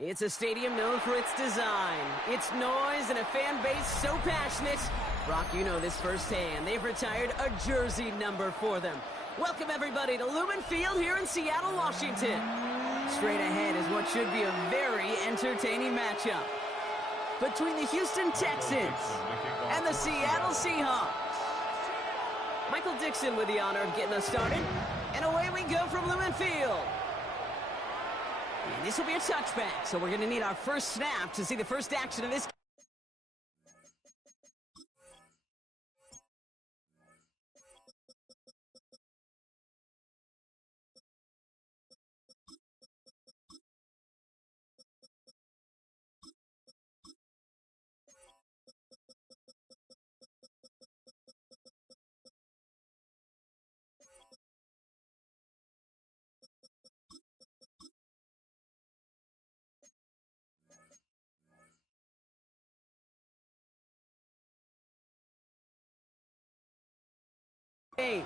It's a stadium known for its design, its noise, and a fan base so passionate. Brock, you know this firsthand. They've retired a jersey number for them. Welcome, everybody, to Lumen Field here in Seattle, Washington. Straight ahead is what should be a very entertaining matchup between the Houston Texans and the Seattle Seahawks. Michael Dixon with the honor of getting us started. And away we go from Lumen Field. And this will be a touchback, so we're going to need our first snap to see the first action of this. Hey.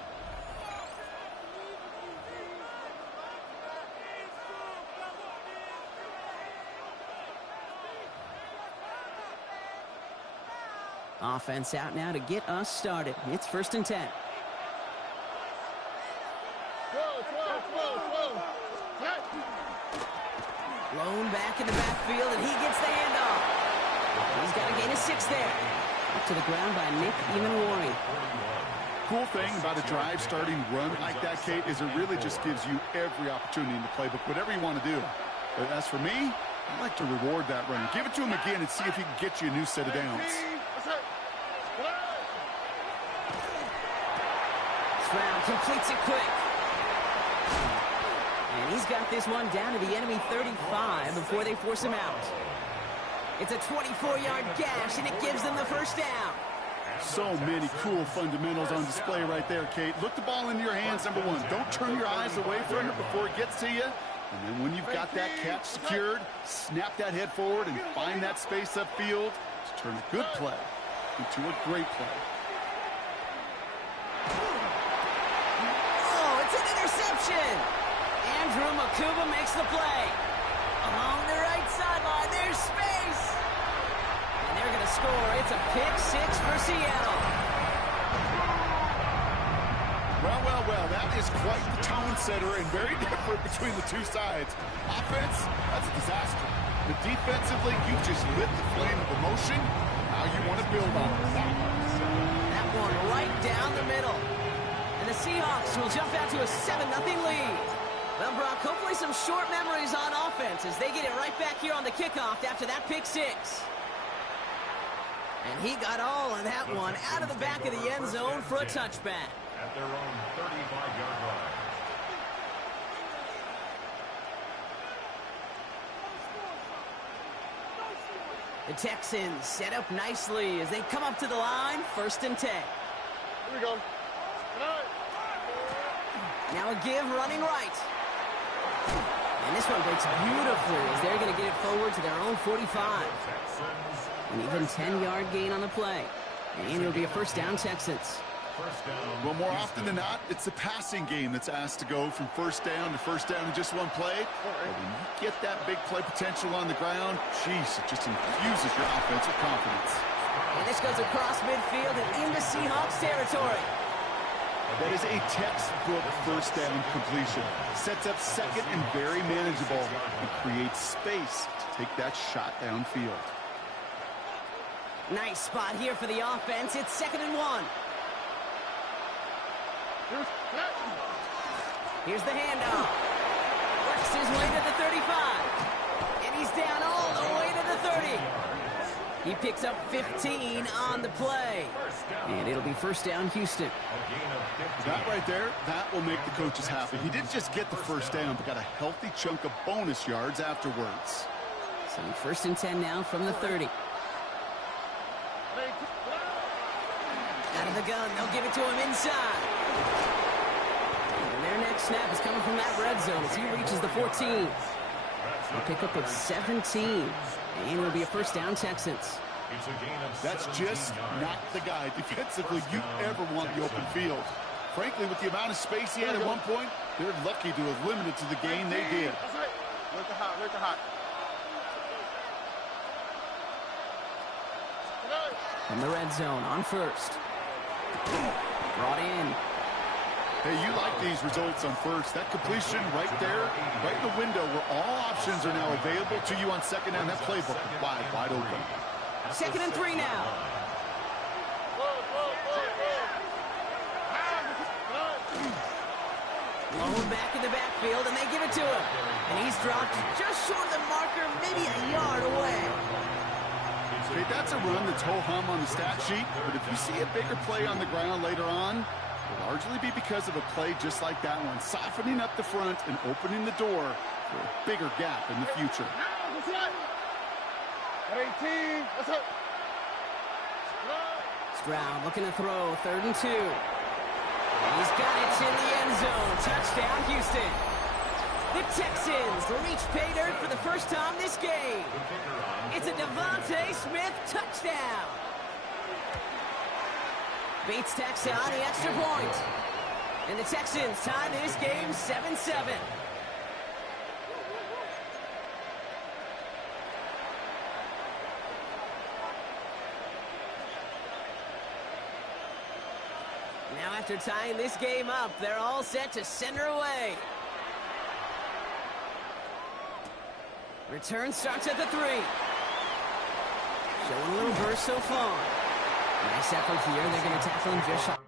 Offense out now to get us started. It's 1st and 10. Blown back in the backfield, and he gets the handoff. He's got a gain of 6 there. Up to the ground by Nick Emanwari. Cool thing about a drive starting run like that, Kate, is it really just gives you every opportunity in the playbook, whatever you want to do. But as for me, I like to reward that run. Give it to him again and see if he can get you a new set of downs. Stroud completes it quick. And he's got this one down to the enemy 35 before they force him out. It's a 24-yard gash, and it gives them the first down. So many cool fundamentals on display right there, Kate. Look the ball into your hands, number one. Don't turn your eyes away from it before it gets to you. And then when you've got that catch secured, snap that head forward and find that space upfield to turn a good play into a great play. Oh, it's an interception. Andrew Makuba makes the play. Along the right sideline, there's space. And they're going to score. It's a pick 6 for Seattle. Well, that is quite the tone setter and very different between the two sides. Offense, that's a disaster. But defensively, you've just lit the flame of emotion. Now you want to build on it. That one right down the middle. And the Seahawks will jump out to a 7-0 lead. Well, Brock, hopefully some short memories on offense as they get it right back here on the kickoff after that pick 6. And he got all of that one out of the back of the end zone for a touchback. At their own 35-yard line. The Texans set up nicely as they come up to the line, 1st and 10. Here we go. Now a give running right. And this one breaks beautifully as they're going to get it forward to their own 45. An even 10-yard gain on the play. And it'll be a first down, Texans. Well, more often than not, it's the passing game that's asked to go from first down in just one play. But when you get that big play potential on the ground, geez, it just infuses your offensive confidence. And this goes across midfield and into Seahawks territory. That is a textbook first down completion. Sets up second and very manageable and creates space to take that shot downfield. Nice spot here for the offense. It's 2nd and 1. Here's the handoff. Works his way to the 35. And he's down all the way to the 30. He picks up 15 on the play. And it'll be first down, Houston. That right there, that will make the coaches happy. He didn't just get the first down, but got a healthy chunk of bonus yards afterwards. So 1st and 10 now from the 30. Out of the gun, they'll give it to him inside. And their next snap is coming from that red zone as he reaches the 14. They'll pick up of 17. And it'll be a first down, Texans. That's just not the guy defensively you ever want the open field. Frankly, with the amount of space he had at one point, they're lucky to have limited to the gain they did. Where's the hot? From the red zone on first. Brought in. Hey, you like these results on first. That completion right there, right in the window where all options are now available to you on second down. That playbook wide open. 2nd and 3 now. Blown back in the backfield, and they give it to him. And he's dropped just short of the marker, maybe a yard away. Okay, that's a run that's ho-hum on the stat sheet, but if you see a bigger play on the ground later on, it'll largely be because of a play just like that one, softening up the front and opening the door for a bigger gap in the future. 18, what's up? Stroud looking to throw, 3rd and 2. And he's got it in the end zone. Touchdown, Houston. The Texans reach pay dirt for the first time this game. It's a Devontae Smith touchdown. Bates tacks on the extra point. And the Texans tie this game 7-7. Now after tying this game up, they're all set to send her away. Return starts at the 3. Showing a little burst so far. Nice effort here. They're going to tackle him just short.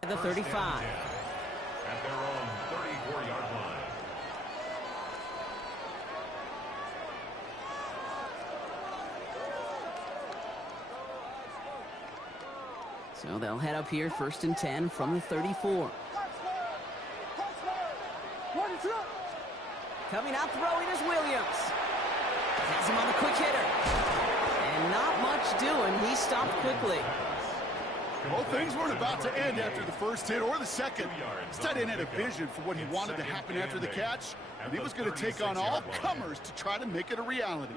The 35. At their own 34-yard line. So they'll head up here 1st and 10 from the 34. Coming out throwing is Williams. Has him on the quick hitter. And not much doing. He stopped quickly. Well, things weren't about to end after the first hit or the second. This tight end had a vision for what he wanted to happen after the catch, and he was going to take on all comers to try to make it a reality.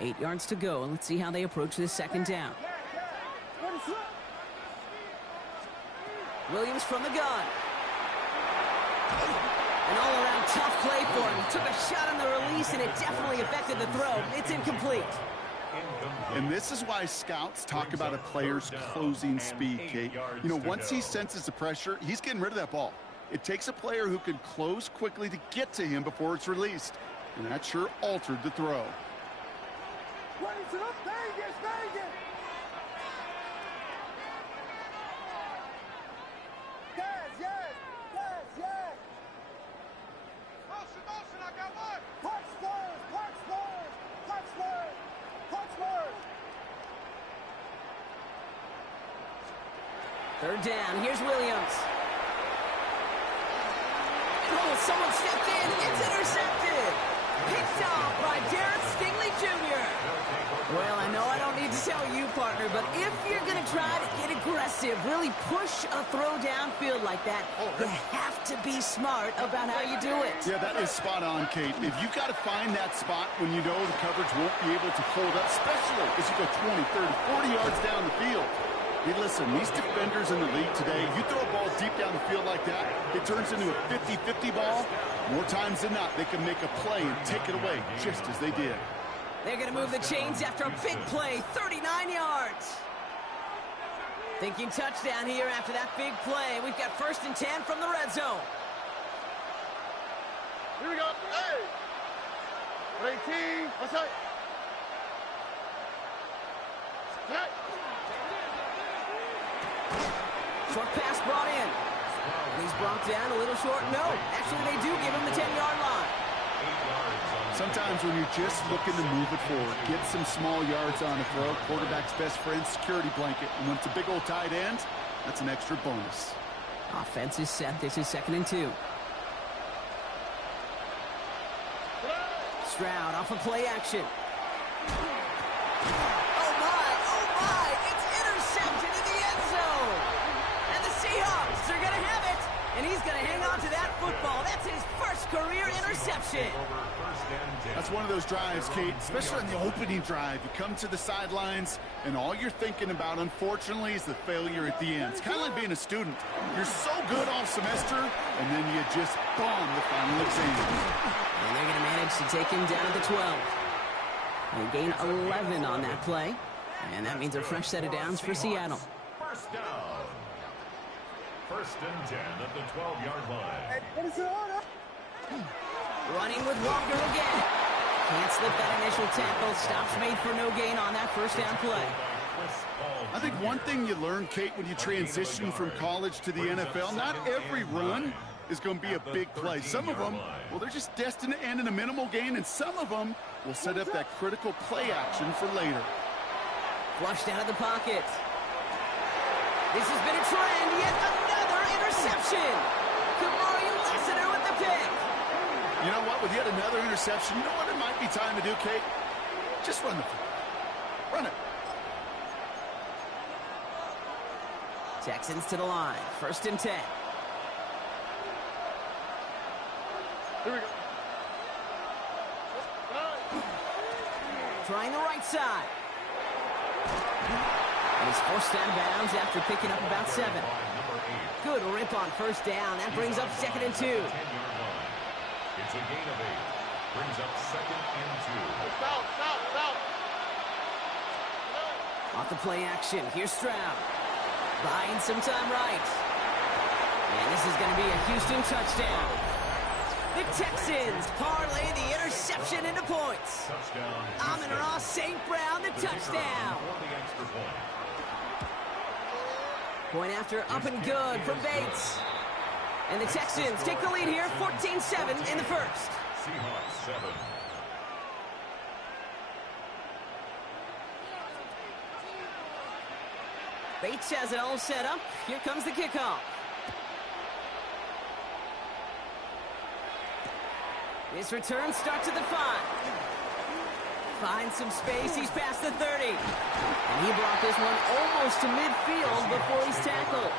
8 yards to go. Let's see how they approach this 2nd down. Williams from the gun. An all-around tough play for him. Took a shot on the release, and it definitely affected the throw. It's incomplete. And this is why scouts talk about a player's closing speed, Kate. You know, once he senses the pressure, he's getting rid of that ball. It takes a player who can close quickly to get to him before it's released. And that sure altered the throw. Third down. Here's Williams. Oh, someone stepped in. It's intercepted. Picked off by Derek Stingley Jr. Well, I know I don't need to tell you, partner, but if you're going to try to get aggressive, really push a throw downfield like that, you have to be smart about how you do it. Yeah, that is spot on, Kate. If you've got to find that spot when you know the coverage won't be able to hold up, especially as you go 20, 30, 40 yards down the field. Hey, listen, these defenders in the league today, you throw a ball deep down the field like that, it turns into a 50-50 ball. More times than not, they can make a play and take it away, just as they did. They're going to move the chains after a big play, 39 yards. Thinking touchdown here after that big play. We've got 1st and 10 from the red zone. Here we go. Hey. 18. What's up? Hey. Short pass brought in. He's brought down a little short. No, actually they do give him the 10-yard line. Sometimes when you're just looking to move it forward, get some small yards on a throw, quarterback's best friend, security blanket. And when it's a big old tight end, that's an extra bonus. Offense is set. This is 2nd and 2. Stroud off of play action. Oh my, it's intercepted in the end zone. And the Seahawks are going to have it. And he's going to hang on to that football. That's his first career interception. That's one of those drives, Kate, especially on the opening drive. You come to the sidelines, and all you're thinking about, unfortunately, is the failure at the end. It's kind of like being a student. You're so good all semester, and then you just bomb the final exam. And they're going to manage to take him down at the 12. They gain 11 on that play, and that means a fresh set of downs for Seattle. First down. 1st and 10 at the 12-yard line. Running with Walker again. Can't slip that initial tackle. Stops made for no gain on that 1st down play. I think one thing you learn, Kate, when you transition from college to the NFL, not every run is going to be a big play. Some of them, well, they're just destined to end in a minimal gain, and some of them will set up that critical play action for later. Flushed out of the pocket. This has been a trend. Yet another interception. Kamari Lassiter with the pick. You know what? With yet another interception, you know what it might be time to do, Kate? Just run the ball. Run it. Texans to the line. 1st and 10. Here we go. Trying the right side. And he's forced out of bounds after picking up about 7. Good rip on 1st down. That brings up 2nd and 2. It's a gain of 8. Brings up 2nd and 2. Stop. Off the play action. Here's Stroud. Buying some time right. And this is going to be a Houston touchdown. The Texans parlay the interception into points. Touchdown. Amon-Ra St. Brown, the touchdown. Point after up and good from Bates. And the Texans take the lead here, 14-7 in the 1st. Seahawks 7. Bates has it all set up. Here comes the kickoff. His return starts at the 5. Finds some space. He's past the 30. And he brought this one almost to midfield before he's tackled.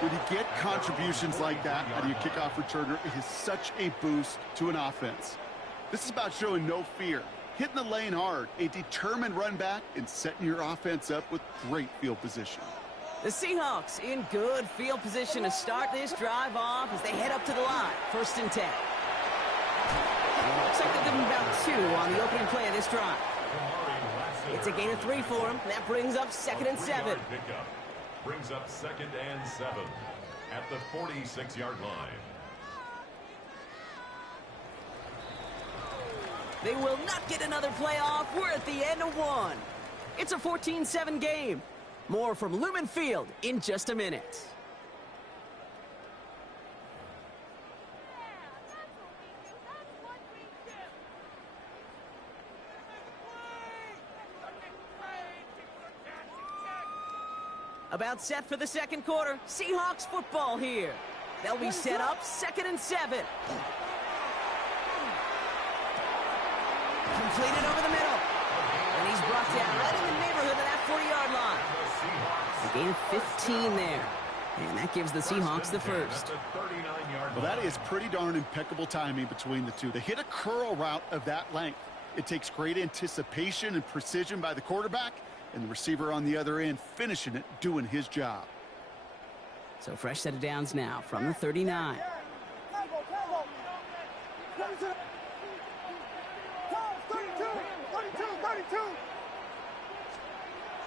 When you get contributions like that out of your kickoff returner, it is such a boost to an offense. This is about showing no fear, hitting the lane hard, a determined run back, and setting your offense up with great field position. The Seahawks in good field position to start this drive off as they head up to the line. 1st and 10. Looks like they're giving about 2 on the opening play of this drive. It's a gain of 3 for him. That brings up 2nd and 7. Pickup brings up 2nd and 7 at the 46-yard line. They will not get another play off. We're at the end of 1. It's a 14-7 game. More from Lumen Field in just a minute. About set for the second quarter. Seahawks football here. They'll be set up 2nd and 7. Completed over the middle. And he's brought down right in the neighborhood of that 40-yard line. A gain of 15 there. And that gives the Seahawks the first. Well, that is pretty darn impeccable timing between the two. They hit a curl route of that length. It takes great anticipation and precision by the quarterback, and the receiver on the other end finishing it, doing his job. So fresh set of downs now from the 39.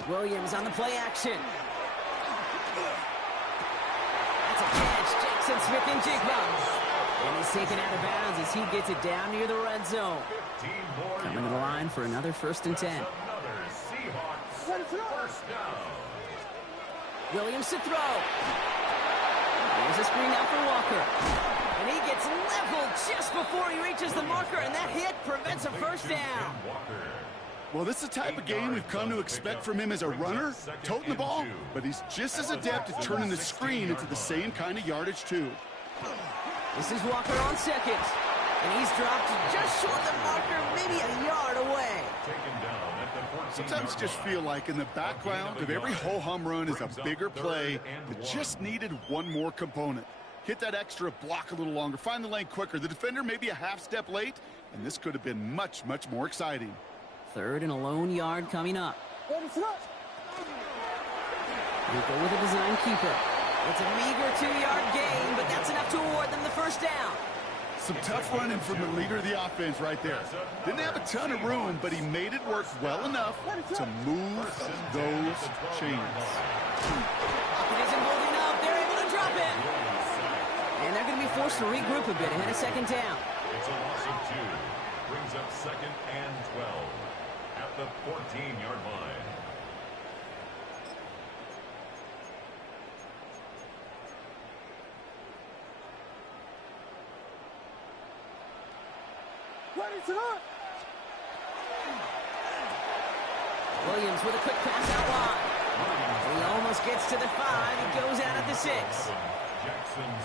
Williams on the play action. That's a catch. Jackson Smith-Njigba. And he's taken out of bounds as he gets it down near the red zone. Coming to the line for another 1st and 10. First down. Williams to throw. There's a screen out for Walker. And he gets leveled just before he reaches the marker, and that hit prevents a first down. Well, this is the type of game we've come to expect from him as a runner, toting the ball, but he's just as adept at turning the screen into the same kind of yardage, too. This is Walker on 2nd. And he's dropped just short of the marker, maybe a yard away. Sometimes I just feel like in the background of every ho-hum run is a bigger play that just needed one more component. Hit that extra block a little longer, find the lane quicker. The defender maybe a half step late, and this could have been much, much more exciting. 3rd and a lone yard coming up. We go with a design keeper. It's a meager 2-yard gain, but that's enough to award them the first down. Some tough running from the leader of the offense right there. Didn't have a ton of room, but he made it work well enough to move those chains. Pocket isn't holding up. They're able to drop it. And they're going to be forced to regroup a bit ahead of 2nd down. It's a loss of 2. Brings up 2nd and 12 at the 14-yard line. Williams with a quick pass out wide. He almost gets to the 5. He goes out at the 6.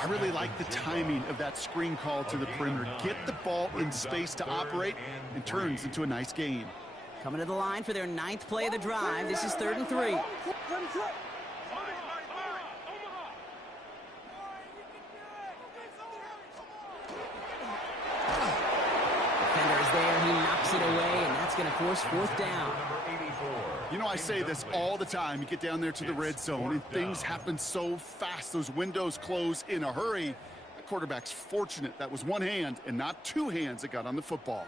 I really like the timing of that screen call to the perimeter. Get the ball in space to operate and turns into a nice gain. Coming to the line for their 9th play of the drive. This is 3rd and 3. Defender is there. He knocks it away, and that's going to force 4th down. You know, I say this all the time. You get down there to the red zone, and things happen so fast. Those windows close in a hurry. The quarterback's fortunate that was one hand and not 2 hands that got on the football.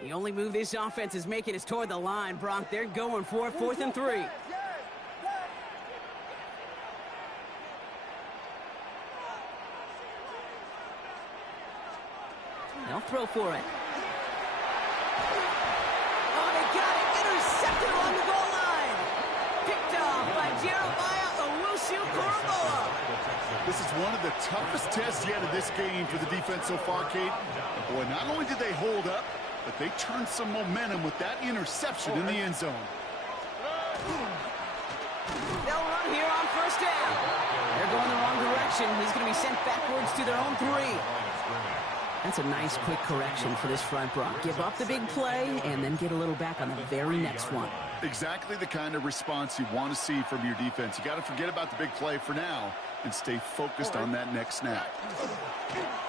The only move this offense is making is toward the line, Bronk. They're going for it, 4th and 3. They'll throw for it. Oh, they got it. Intercepted along the goal line. Picked off by Jeremiah Owusu-Koramoah. This is one of the toughest tests yet of this game for the defense so far, Kate. Boy, not only did they hold up, but they turned some momentum with that interception in the end zone. They'll run here on 1st down. They're going the wrong direction. He's going to be sent backwards to their own 3. That's a nice quick correction for this front, Bronk. Give up the big play and then get a little back on the very next one. Exactly the kind of response you want to see from your defense. You got to forget about the big play for now and stay focused on that next snap.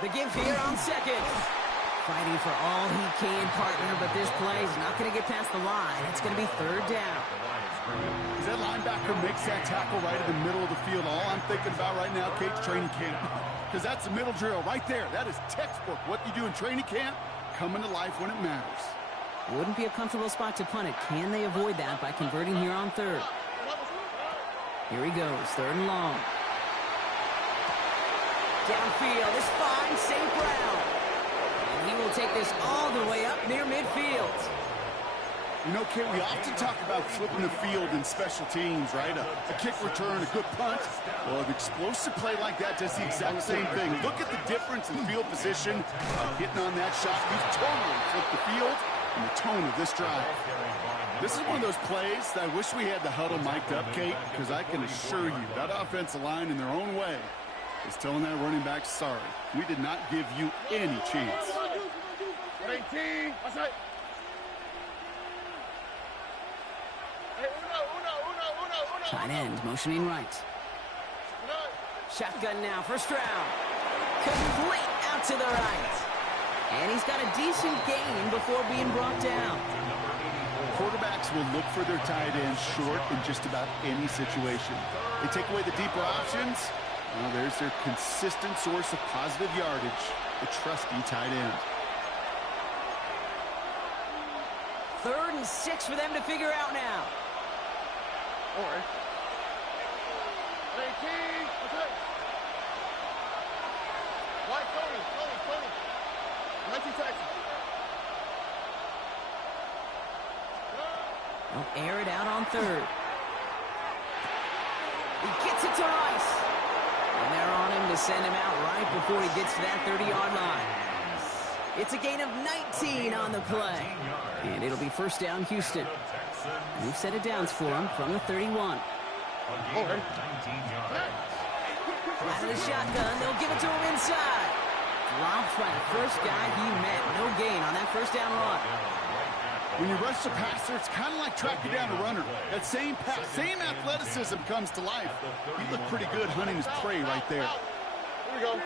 The give here on 2nd. Fighting for all he can, partner, but this play is not going to get past the line. It's going to be 3rd down. As that linebacker makes that tackle right in the middle of the field, all I'm thinking about right now, Kate's training camp. Because that's the middle drill right there. That is textbook. What you do in training camp, coming to life when it matters. Wouldn't be a comfortable spot to punt it. Can they avoid that by converting here on third? Here he goes, third and long. Downfield, this fine St. Brown. And he will take this all the way up near midfield. You know, Kate, we often talk about flipping the field in special teams, right? A kick return, a good punt. Well, an explosive play like that does the exact same thing. Look at the difference in field position. Hitting on that shot, you've totally flipped the field and the tone of this drive. This is one of those plays that I wish we had the huddle mic'd up, Kate, because I can assure you that offensive line in their own way is telling that running back, sorry, we did not give you any chance. 18, outside. Tight end motioning right. Shotgun now, first round. Complete out to the right. And he's got a decent gain before being brought down. Quarterbacks will look for their tight ends short in just about any situation. They take away the deeper options. Well, there's their consistent source of positive yardage, the trusty tight end. 3rd and 6 for them to figure out now. All right. 18, outside. White, Tony. 19 Texans. They'll air it out on 3rd. He gets it to Rice. And they're on him to send him out right before he gets to that 30-yard line. It's a gain of 19 on the play. And it'll be first down, Houston. We've set it down for him from the 31. Okay. Out of the shotgun, they'll give it to him inside. Dropped by the first guy he met. No gain on that first down run. When you rush the passer, it's kind of like tracking down a runner. That same pass, same athleticism comes to life. He looked pretty good hunting his prey right there. Here we go.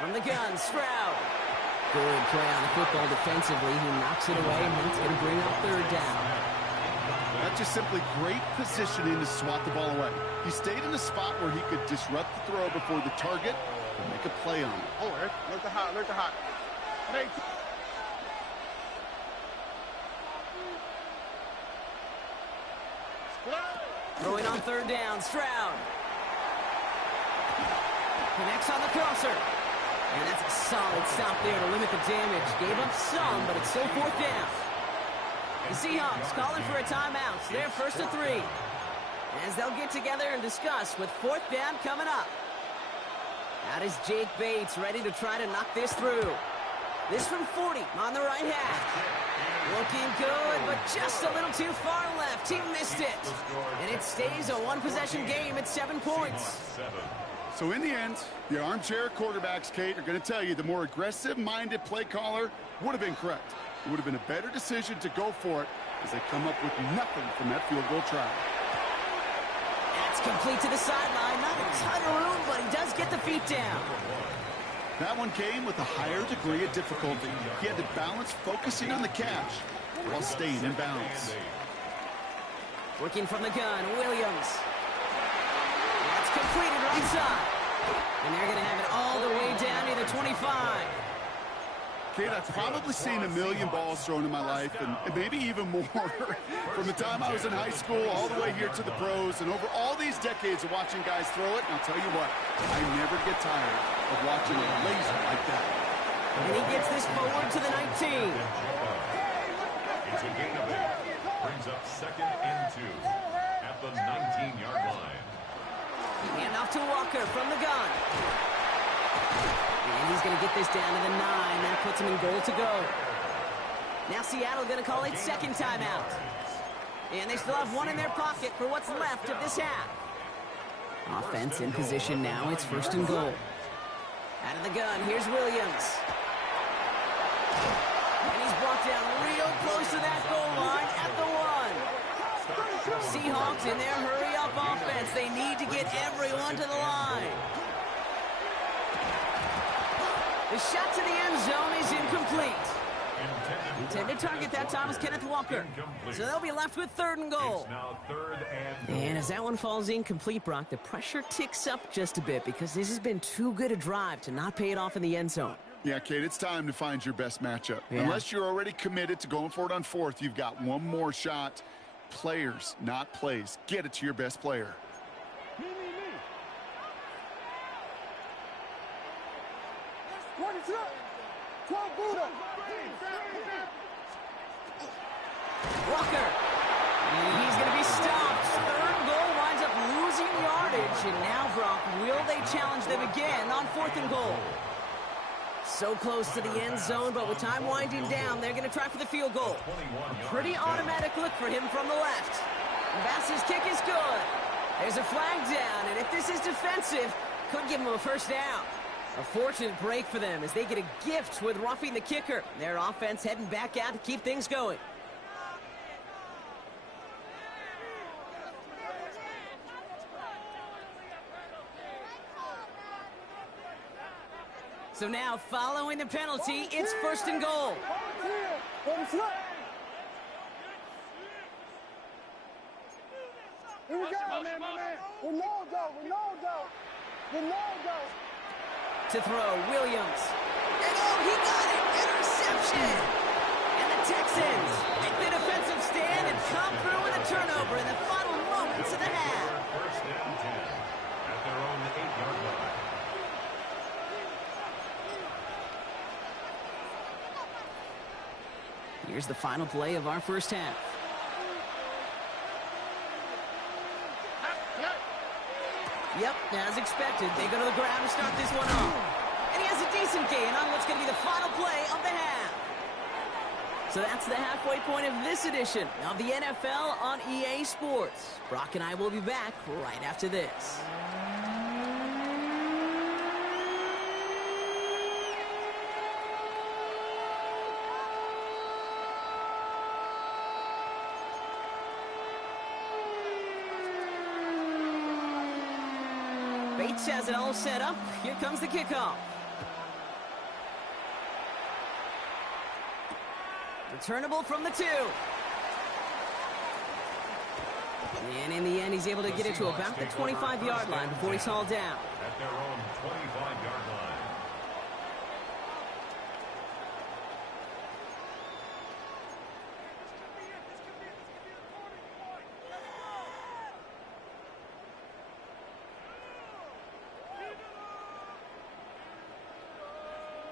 From the gun, Stroud. Good play on the football defensively. He knocks it away, and that's going to bring up 3rd down. That's just simply great positioning to swat the ball away. He stayed in a spot where he could disrupt the throw before the target and make a play on it. All right. Look the hot. 18. Throwing on 3rd down, Stroud. Connects on the crosser. And that's a solid stop there to limit the damage. Gave up some, but it's still 4th down. The Seahawks calling for a timeout. They're 1st and 3. As they'll get together and discuss with 4th down coming up. Out is Jake Bates, ready to try to knock this through. This from 40 on the right half. Looking good, but just a little too far left. He missed it. And it stays a one-possession game at 7 points. So in the end, the armchair quarterbacks, Kate, are going to tell you the more aggressive-minded play caller would have been correct. It would have been a better decision to go for it as they come up with nothing from that field goal try. That's complete to the sideline. Not a ton of room, but he does get the feet down. That one came with a higher degree of difficulty. He had to balance focusing on the catch while staying in bounds. Working from the gun, Williams. That's completed right side. And they're going to have it all the way down near the 25. Kate, I've probably seen a million balls thrown in my life, and maybe even more, from the time I was in high school all the way here to the pros, and over all these decades of watching guys throw it. And I'll tell you what, I never get tired of watching a laser like that. And he gets this forward to the 19. It's a gain of 8. Brings up 2nd and 2 at the 19-yard line. Hand off to Walker from the gun. And he's going to get this down to the 9. That puts him in goal to go. Now Seattle going to call it second timeout. And they still have one in their pocket for what's left of this half. Offense in position now. It's 1st and goal. Out of the gun, here's Williams. And he's brought down real close to that goal line at the 1. Seahawks in their hurry-up offense. They need to get everyone to the line. The shot to the end zone is incomplete. He intended target that time was Kenneth Walker. So they'll be left with 3rd and goal. It's now 3rd and goal. And as that one falls incomplete, Brock, the pressure ticks up just a bit because this has been too good a drive to not pay it off in the end zone. Yeah, Kate, it's time to find your best matchup. Yeah. Unless you're already committed to going for it on 4th, you've got one more shot. Players, not plays. Get it to your best player. Walker. And he's going to be stopped. 3rd and goal winds up losing yardage. And now, Brock, will they challenge them again on 4th and goal? So close to the end zone, but with time winding down, they're going to try for the field goal. A pretty automatic look for him from the left. Bass's kick is good. There's a flag down, and if this is defensive, could give him a 1st down. A fortunate break for them as they get a gift with roughing the kicker. Their offense heading back out to keep things going. So now, following the penalty, it's 1st and goal. Here we go, man. Ronaldo. To throw, Williams. And oh, he got it! Interception! And the Texans make the defensive stand and come through with a turnover in the final moments of the half. 1st and 10 at their own 8-yard line. Here's the final play of our first half. Yep, as expected, they go to the ground to start this one off. And he has a decent gain on what's going to be the final play of the half. So that's the halfway point of this edition of the NFL on EA Sports. Brock and I will be back right after this. Bates has it all set up. Here comes the kickoff. Returnable from the 2. And in the end, he's able to get it to about the 25-yard line before he's hauled down. At their own 25-yard line.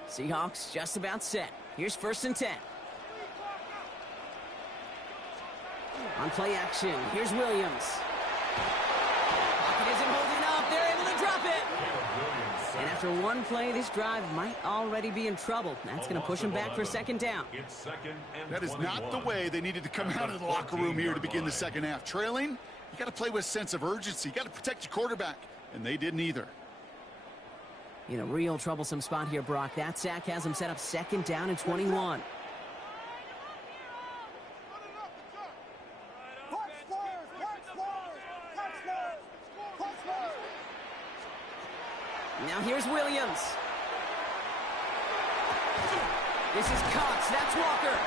Seahawks just about set. Here's 1st and 10. On play action, here's Williams. Pocket isn't holding up. They're able to drop it. And after one play, this drive might already be in trouble. That's going to push him back for 2nd down. It's 2nd and That is not the way they needed to come out of the locker room here to begin the second half. Trailing, you got to play with a sense of urgency. You got to protect your quarterback, and they didn't either. In a real troublesome spot here, Brock. That sack has him set up 2nd down and 21. Now here's Williams. This is Cox. That's Walker.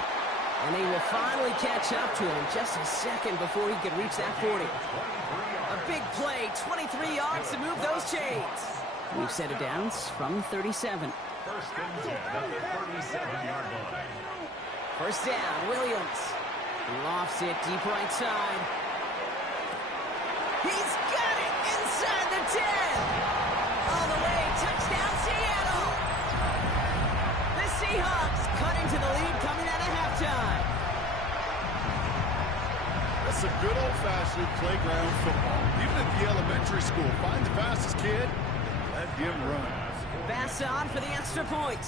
And they will finally catch up to him just a second before he could reach that 40. A big play, 23 yards to move those chains. We've set it down from 37. 1st and 10 at the 37-yard line. 1st down, Williams. Lofts it deep right side. He's got it inside the 10. All the way, touchdown Seattle. The Seahawks cut into the lead coming out of halftime. That's some good old-fashioned playground football. Even at the elementary school, find the fastest kid, let him run. Bass on for the extra point.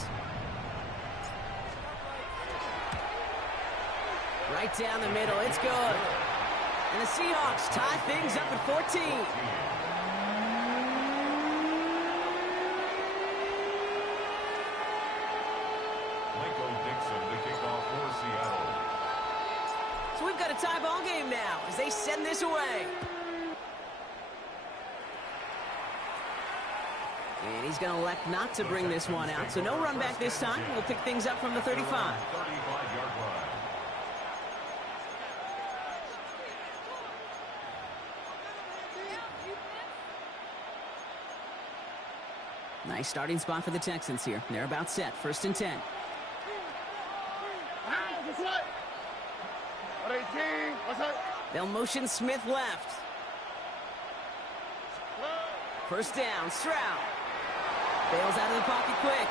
Right down the middle, it's good. And the Seahawks tie things up at 14. So we've got a tie ball game now as they send this away. And he's going to elect not to bring this one out. So no run back this time. We'll pick things up from the 35. 35-yard line. Nice starting spot for the Texans here. They're about set. 1st and 10. They'll motion Smith left. 1st down, Stroud. Bails out of the pocket quick.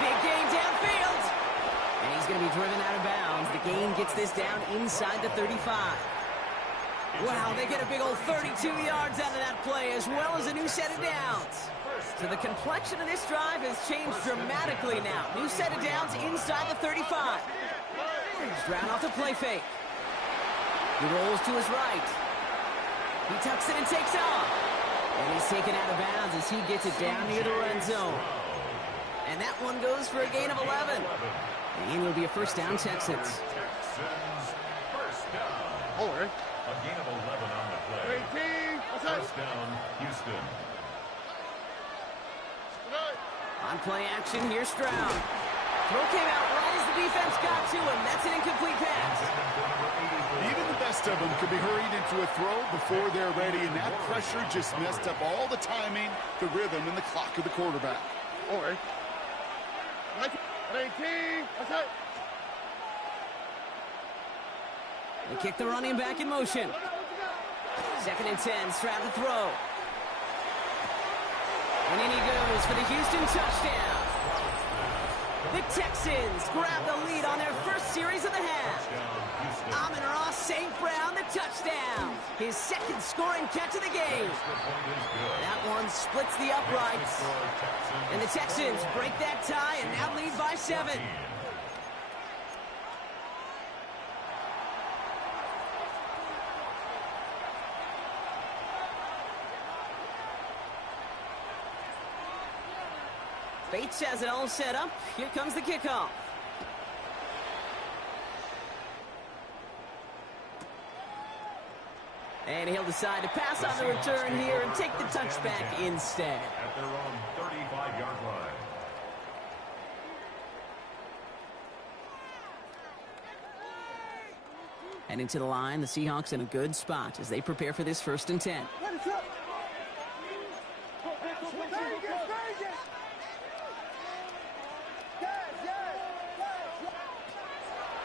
Big gain downfield. And he's going to be driven out of bounds. The gain gets this down inside the 35. Wow, they get a big old 32 yards out of that play, as well as a new set of downs. So the complexion of this drive has changed dramatically now. New set of downs inside the 35. Stroud off the play fake. He rolls to his right. He tucks it and takes off. And he's taken out of bounds as he gets it down near the red zone. And that one goes for a gain of 11. And it'll be a 1st down, Texans. First down. Oh, right. A gain of 11 on the play. 1st down, Houston. On play action, here's Stroud. Throw came out right as the defense got to him. That's an incomplete pass. Even the best of them could be hurried into a throw before they're ready, and that pressure just messed up all the timing, the rhythm, and the clock of the quarterback. All right. 18. They kick the running back in motion. 2nd and 10, Stroud to throw. And in he goes for the Houston touchdown. The Texans grab the lead on their first series of the half. Amon-Ra St. Brown, the touchdown. His 2nd scoring catch of the game. That one splits the uprights. And the Texans break that tie and now lead by 7. Bates has it all set up. Here comes the kickoff. And he'll decide to pass on the return here and take the touchback instead. At their own 35-yard line. Heading to the line, the Seahawks in a good spot as they prepare for this 1st and 10.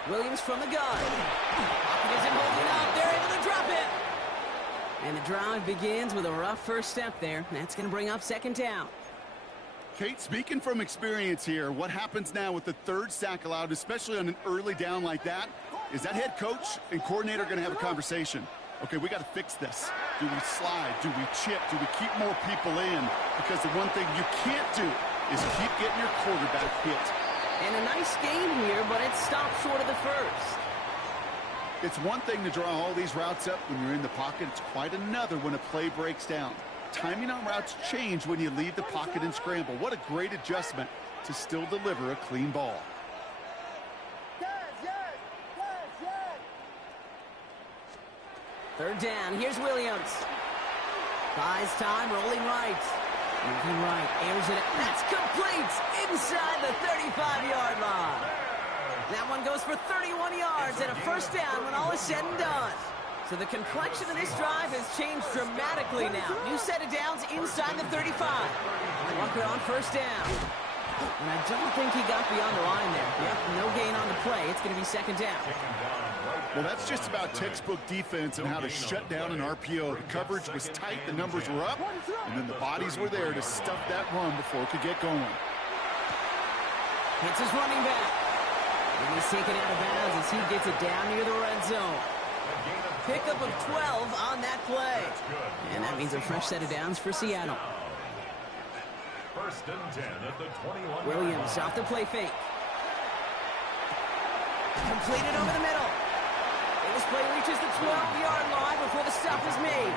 Williams from the gun. Pocket isn't holding up. They're able to drop it. And the drive begins with a rough first step there. That's going to bring up 2nd down. Kate, speaking from experience here, what happens now with the 3rd sack allowed, especially on an early down like that, is that head coach and coordinator going to have a conversation. Okay, we got to fix this. Do we slide? Do we chip? Do we keep more people in? Because the one thing you can't do is keep getting your quarterback hit. And a nice game here, but it stopped short of the 1st. It's one thing to draw all these routes up when you're in the pocket. It's quite another when a play breaks down. Timing on routes change when you leave the pocket and scramble. What a great adjustment to still deliver a clean ball. 3rd down. Here's Williams. Buys time, rolling right. Moving right, airs it. That's complete inside the 35-yard line. That one goes for 31 yards and a 1st down when all is said and done. So the complexion of this drive has changed dramatically now. New set of downs inside the 35. Walker on 1st down. And I don't think he got beyond the line there. Yep, no gain on the play. It's going to be 2nd down. Well, that's just about textbook defense and how to shut down an RPO. The coverage was tight, the numbers were up, and then the bodies were there to stuff that run before it could get going. Hits his running back. And he's taken out of bounds as he gets it down near the red zone. Pickup of 12 on that play. And that means a fresh set of downs for Seattle. 1st and 10 at the 21. Williams off the play fake. Completed over the middle. And this play reaches the 12-yard line before the stop is made.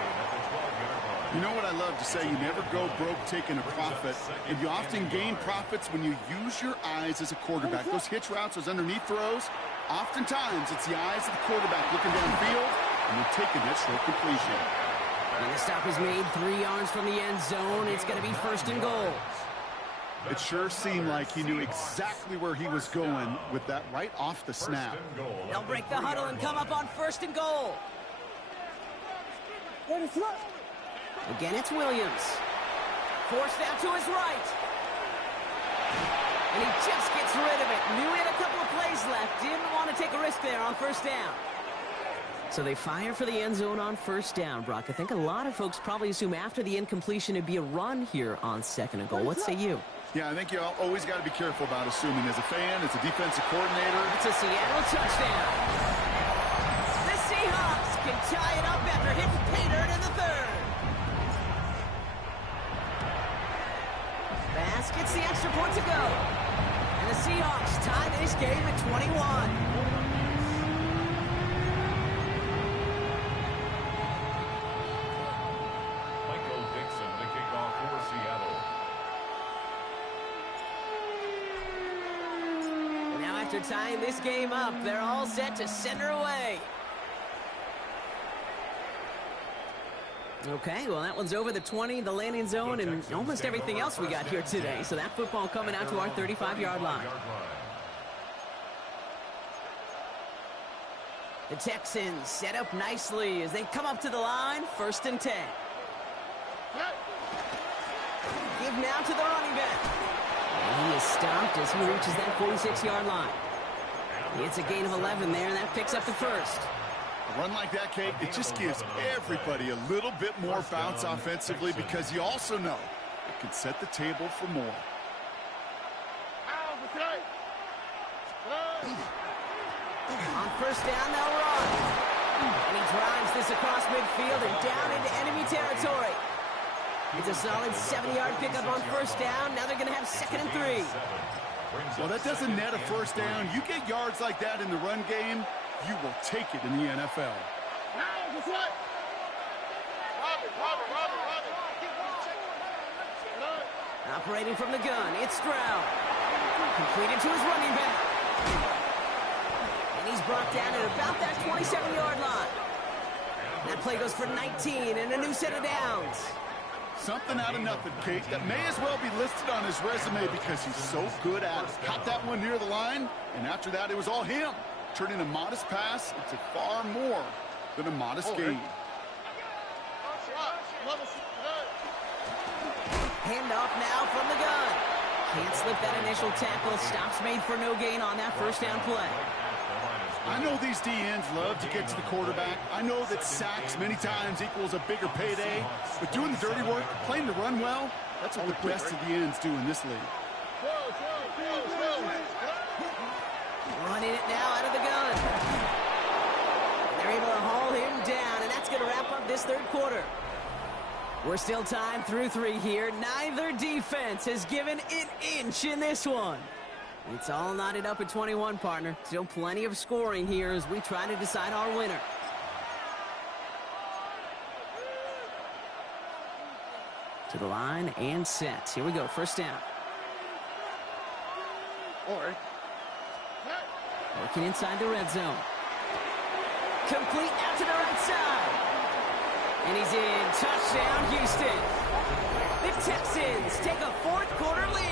You know what I love to say? You never go broke taking a profit, and you often gain profits when you use your eyes as a quarterback. Those hitch routes, those underneath throws, oftentimes it's the eyes of the quarterback looking downfield and then taking that short completion. And the stop is made 3 yards from the end zone. It's going to be 1st and goal. It sure seemed like he knew exactly where he was going with that right off the snap. They'll break the huddle and come up on 1st and goal. Again, it's Williams. Forced out to his right. And he just gets rid of it. Knew he had a couple of plays left. Didn't want to take a risk there on first down. So they fire for the end zone on first down, Brock. I think a lot of folks probably assume after the incompletion it'd be a run here on second and goal. What say you? Yeah, I think you always got to be careful about assuming. As a fan, as a defensive coordinator. It's a Seattle touchdown. The Seahawks can tie it up after hitting pay dirt in the third. Bass gets the extra point to go. And the Seahawks tie this game at 21. After tying this game up, they're all set to send her away. Okay, well, that one's over the 20, the landing zone, and almost everything else we got here today. So that football coming out to our 35-yard line. The Texans set up nicely as they come up to the line, 1st and 10. Give now to the running back. And he is stopped as he reaches that 46-yard line. It's a gain of 11 there, and that picks up the first. A run like that, Kate, it just gives everybody a little bit more bounce offensively because you also know it can set the table for more. On first down, they'll run. And he drives this across midfield and down into enemy territory. It's a solid 70-yard pickup on first down. Now they're going to have 2nd and 3. Well, that doesn't net a first down. You get yards like that in the run game, you will take it in the NFL. Operating from the gun, it's Stroud. Completed to his running back. And he's brought down at about that 27-yard line. That play goes for 19 and a new set of downs. Something out of nothing, Kate, that may as well be listed on his resume because he's so good at it. Caught that one near the line, and after that, it was all him. Turning a modest pass into far more than a modest gain. Handoff now from the gun. Can't slip that initial tackle. Stops made for no gain on that first down play. I know these DNs love to get to the quarterback. I know that sacks many times equals a bigger payday. But doing the dirty work, playing to run well, that's what the best of the ends do in this league. Running it now out of the gun. They're able to haul him down, and that's going to wrap up this third quarter. We're still timed through 3 here. Neither defense has given an inch in this one. It's all knotted up at 21, partner. Still plenty of scoring here as we try to decide our winner. To the line and set. Here we go, first down. Working inside the red zone. Complete out to the right side. And he's in. Touchdown, Houston. The Texans take a 4th quarter lead.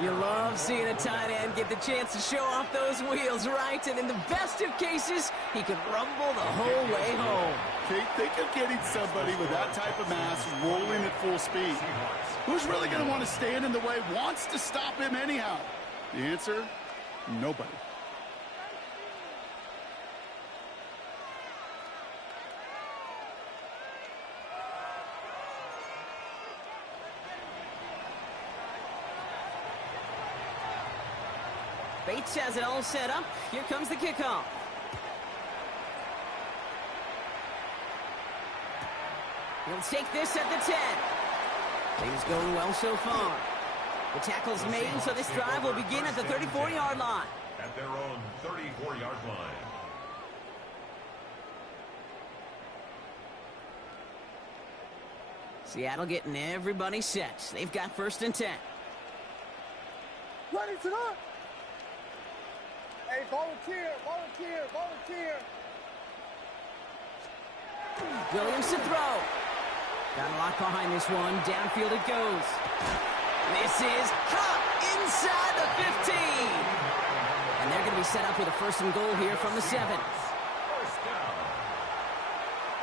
You love seeing a tight end get the chance to show off those wheels, right? And in the best of cases, he could rumble the whole way home. Kate, think of getting somebody with that type of mass rolling at full speed. Who's really going to want to stand in the way, wants to stop him anyhow? The answer, nobody. Bates has it all set up. Here comes the kickoff. He'll take this at the 10. Things going well so far. The tackle's made, so this drive will begin at the 34-yard line. At their own 34-yard line. Seattle getting everybody set. They've got 1st and 10. Ready to run. Hey, volunteer. Williams to throw. Got a lot behind this one. Downfield it goes. This is caught inside the 15. And they're going to be set up with a 1st and goal here from the 7. First down.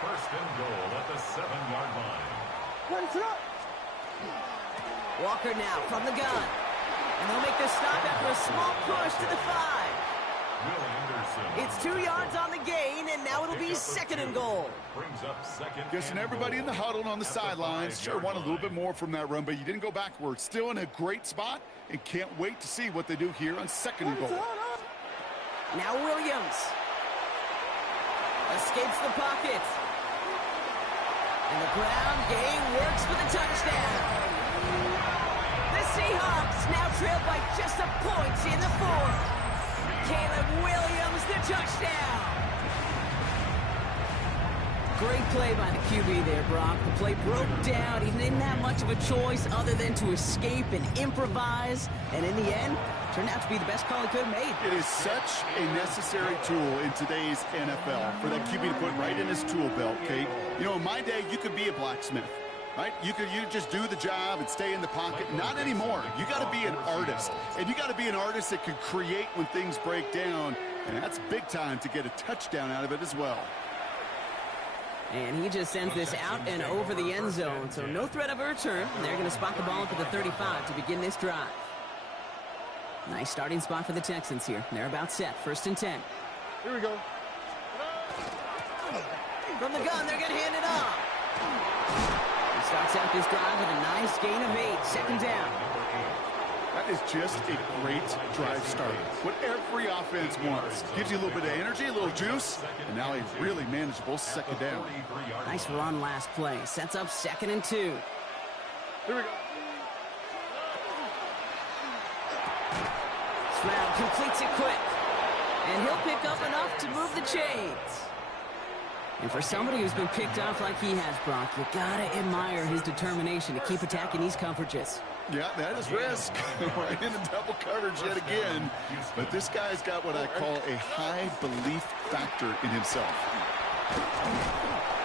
1st and goal at the 7-yard line. Walker now from the gun. And they'll make the stop after a small push to the 5. It's 2 yards on the gain, and now it'll be 2nd and goal. Guessing everybody in the huddle and on the sidelines sure want a little bit more from that run, but you didn't go backwards. Still in a great spot, and can't wait to see what they do here on 2nd and goal. Now Williams. Escapes the pocket. And the ground game works for the touchdown. The Seahawks now trail by just a point in the 4th. Caleb Williams, the touchdown. Great play by the QB there, Brock. The play broke down. He didn't have much of a choice other than to escape and improvise. And in the end, turned out to be the best call he could have made. It is such a necessary tool in today's NFL for that QB to put right in his tool belt, Kate. You know, in my day, you could be a blacksmith. Right? You just do the job and stay in the pocket. Not anymore. You got to be an artist. And you got to be an artist that can create when things break down. And that's big time to get a touchdown out of it as well. And he just sends this out and over the end zone. So no threat of a return. They're going to spot the ball up at the 35 to begin this drive. Nice starting spot for the Texans here. They're about set. 1st and 10. Here we go. From the gun, they're going to hand it off. Starts out this drive with a nice gain of 8. 2nd down. That is just a great drive start. What every offense wants. Gives you a little bit of energy, a little juice, and now a really manageable 2nd down. Nice run last play. Sets up 2nd and 2. Here we go. Stroud completes it quick. And he'll pick up enough to move the chains. And for somebody who's been picked off like he has, Brock, you gotta admire his determination to keep attacking these coverages. Yeah, that is risk. Right in the double coverage yet again. But this guy's got what I call a high belief factor in himself.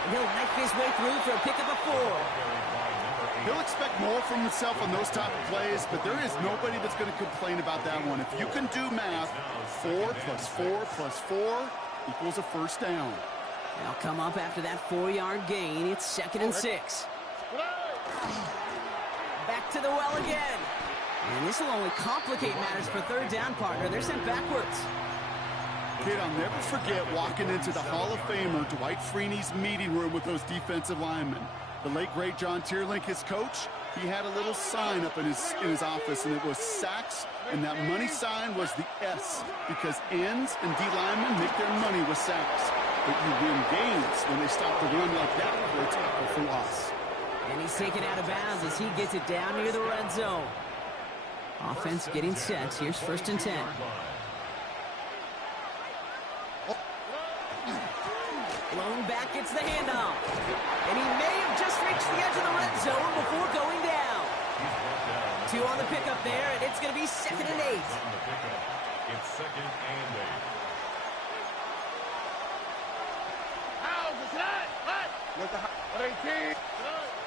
He'll knife his way through for a pickup of 4. He'll expect more from himself on those type of plays, but there is nobody that's going to complain about that one. If you can do math, 4 plus 4 plus 4 equals a 1st down. They'll come up after that 4-yard gain. It's 2nd and 6. Back to the well again. And this will only complicate matters for 3rd down, partner. They're sent backwards. Kid, I'll never forget walking into the Hall of Famer Dwight Freeney's meeting room with those defensive linemen. The late, great John Tierlink, his coach, he had a little sign up in his office, and it was sacks, and that money sign was the S, because ends and D linemen make their money with sacks. But you win games when they stop the run like that for a tackle for loss. And he's taken out of bounds as he gets it down near the red zone. Offense getting set. Here's 1st and 10. Blown back gets the handoff. And he may have just reached the edge of the red zone before going down. 2 on the pickup there, and it's going to be 2nd and 8. It's 2nd and 8.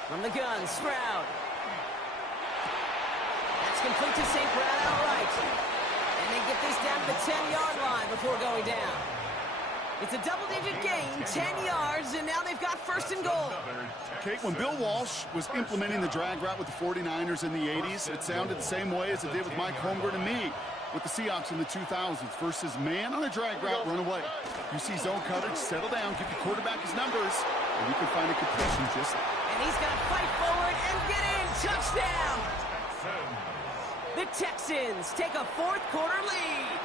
From the gun, Stroud. That's complete to St. Brown outright. And they get this down to the 10-yard line before going down. It's a double-digit gain, 10 yards, and now they've got 1st and goal. Kate, when Bill Walsh was implementing the drag route with the 49ers in the 80s, it sounded the same way as it did with Mike Holmgren and me with the Seahawks in the 2000s versus man on a drag route, run away. You see zone coverage, settle down, give your quarterback his numbers, and you can find a completion just like. And he's going to fight forward and get in. Touchdown! The Texans take a 4th quarter lead.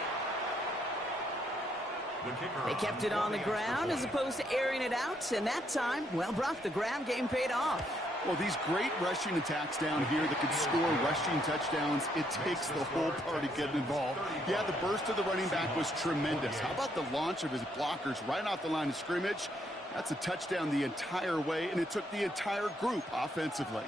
They kept it on the ground as opposed to airing it out, and that time, well, Brock, the ground game paid off. Well, these great rushing attacks down here that can score rushing touchdowns, it takes the whole party getting involved. Yeah, the burst of the running back was tremendous. How about the launch of his blockers right off the line of scrimmage? That's a touchdown the entire way, and it took the entire group offensively.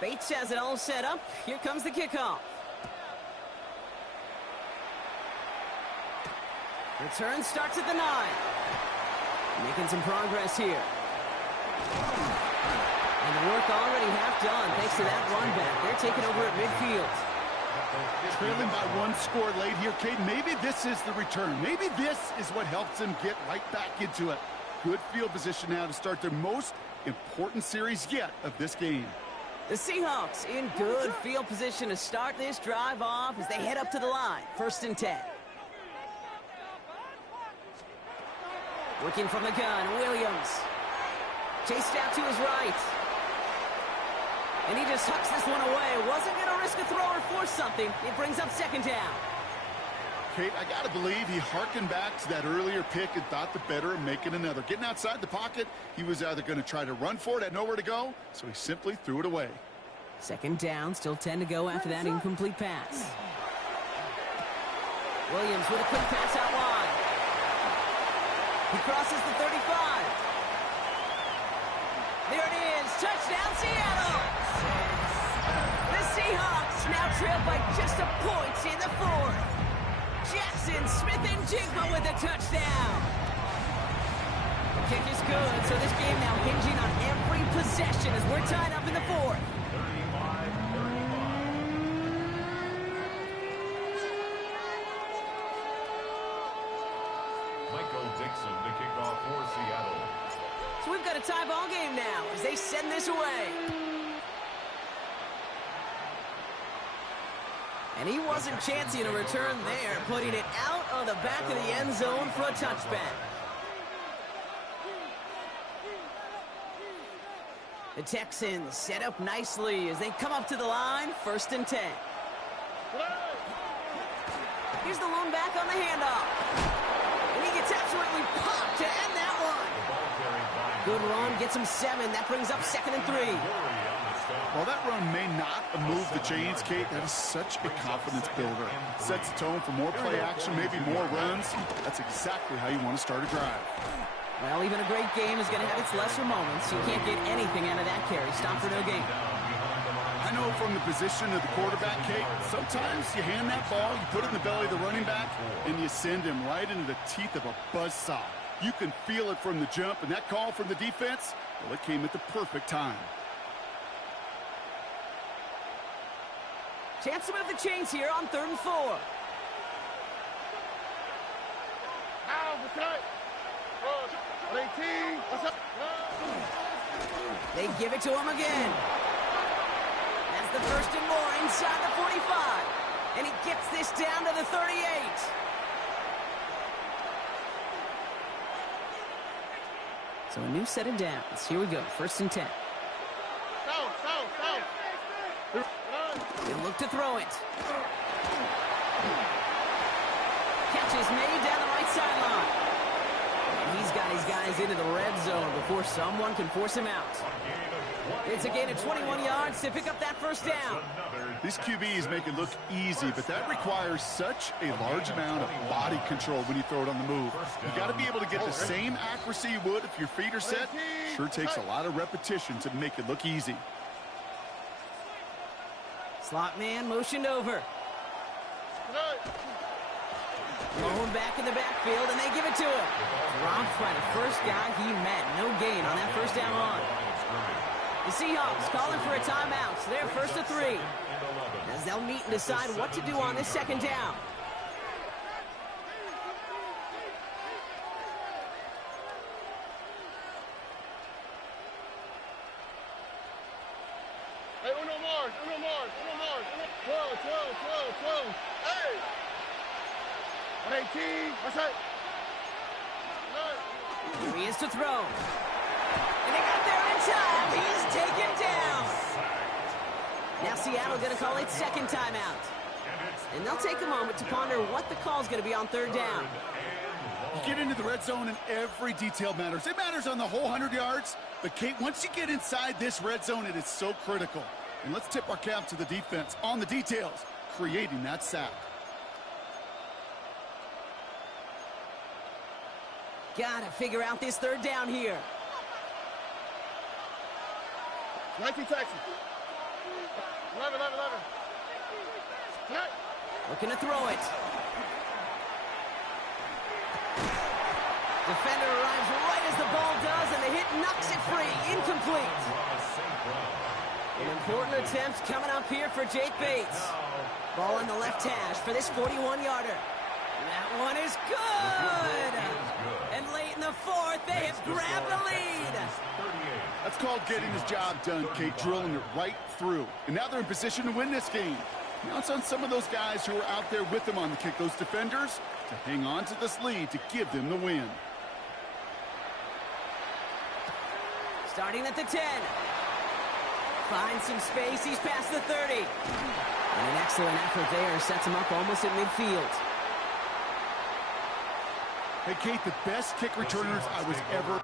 Bates has it all set up. Here comes the kickoff. Return starts at the 9. Making some progress here. And the work already half done thanks to that run back. They're taking over at midfield. Trailing by one score late here, Kate. Maybe this is the return. Maybe this is what helps them get right back into it. Good field position now to start their most important series yet of this game. The Seahawks in good field position to start this drive off as they head up to the line. 1st and 10. Working from the gun, Williams. Chased out to his right. And he just hucks this one away. Wasn't going to risk a throw or force something. It brings up 2nd down. Kate, I got to believe he harkened back to that earlier pick and thought the better of making another. Getting outside the pocket, he was either going to try to run for it, had nowhere to go, so he simply threw it away. 2nd down, still 10 to go after that incomplete pass. Williams with a quick pass out wide. He crosses the 35. There it is. Touchdown, Seattle. The Seahawks now trail by just a point in the 4th. Jackson, Smith, and Jigba with a touchdown. The kick is good, so this game now hinging on every possession as we're tied up in the 4th. 35-35. Michael Dixon to kick off for Seattle. So we've got a tie ball game now as they send this away. And he wasn't chancing a return there, putting it out on the back of the end zone for a touchback. The Texans set up nicely as they come up to the line, 1st and 10. Here's the lone back on the handoff. And he gets absolutely popped to end that one. Good run, gets him 7. That brings up 2nd and 3. While that run may not have moved the chains, Kate, that is such a confidence builder. Sets the tone for more play action, maybe more runs. That's exactly how you want to start a drive. Well, even a great game is going to have its lesser moments. You can't get anything out of that carry. Stop for no gain. I know from the position of the quarterback, Kate, sometimes you hand that ball, you put it in the belly of the running back, and you send him right into the teeth of a buzzsaw. You can feel it from the jump, and that call from the defense, well, it came at the perfect time. Chance to move the chains here on 3rd and 4. They give it to him again. That's the 1st and more inside the 45. And he gets this down to the 38. So a new set of downs. Here we go. 1st and 10. He'll look to throw it. Catch is made down the right sideline. And he's got his guys into the red zone before someone can force him out. It's a gain of 21 yards to pick up that 1st down. These QBs make it look easy, but that requires such a large amount of body control when you throw it on the move. You got to be able to get the same accuracy you would if your feet are set. Sure takes a lot of repetition to make it look easy. Slot man motioned over. Blown back in the backfield, and they give it to him. Dropped by the first guy he met. No gain on that 1st down run. The Seahawks calling for a timeout. So they're 1st to 3. As they'll meet and decide what to do on this 2nd down. Hey, uno more. 12. Hey! 118. What's that? Here he is to throw. And they got there in time. He's taken down. Now Seattle going to call its 2nd timeout. And they'll take a moment to ponder what the call is going to be on 3rd down. You get into the red zone and every detail matters. It matters on the whole 100 yards. But, Kate, once you get inside this red zone, it is so critical. And let's tip our cap to the defense on the details, creating that sack. Gotta figure out this 3rd down here. 19 Texans. 11. Looking to throw it. Defender arrives right as the ball does, and the hit knocks it free. Incomplete. And Important attempts coming up here for Jake Bates. Ball on the left hash for this 41-yarder. That one is good. And late in the fourth, they have grabbed the lead. That's called getting his job done, Kate, drilling it right through. And now they're in position to win this game. Now it's on some of those guys who are out there with them on the kick, those defenders, to hang on to this lead to give them the win. Starting at the 10. Finds some space. He's past the 30. And an excellent effort there sets him up almost at midfield. Hey, Kate, the best kick returners I was ever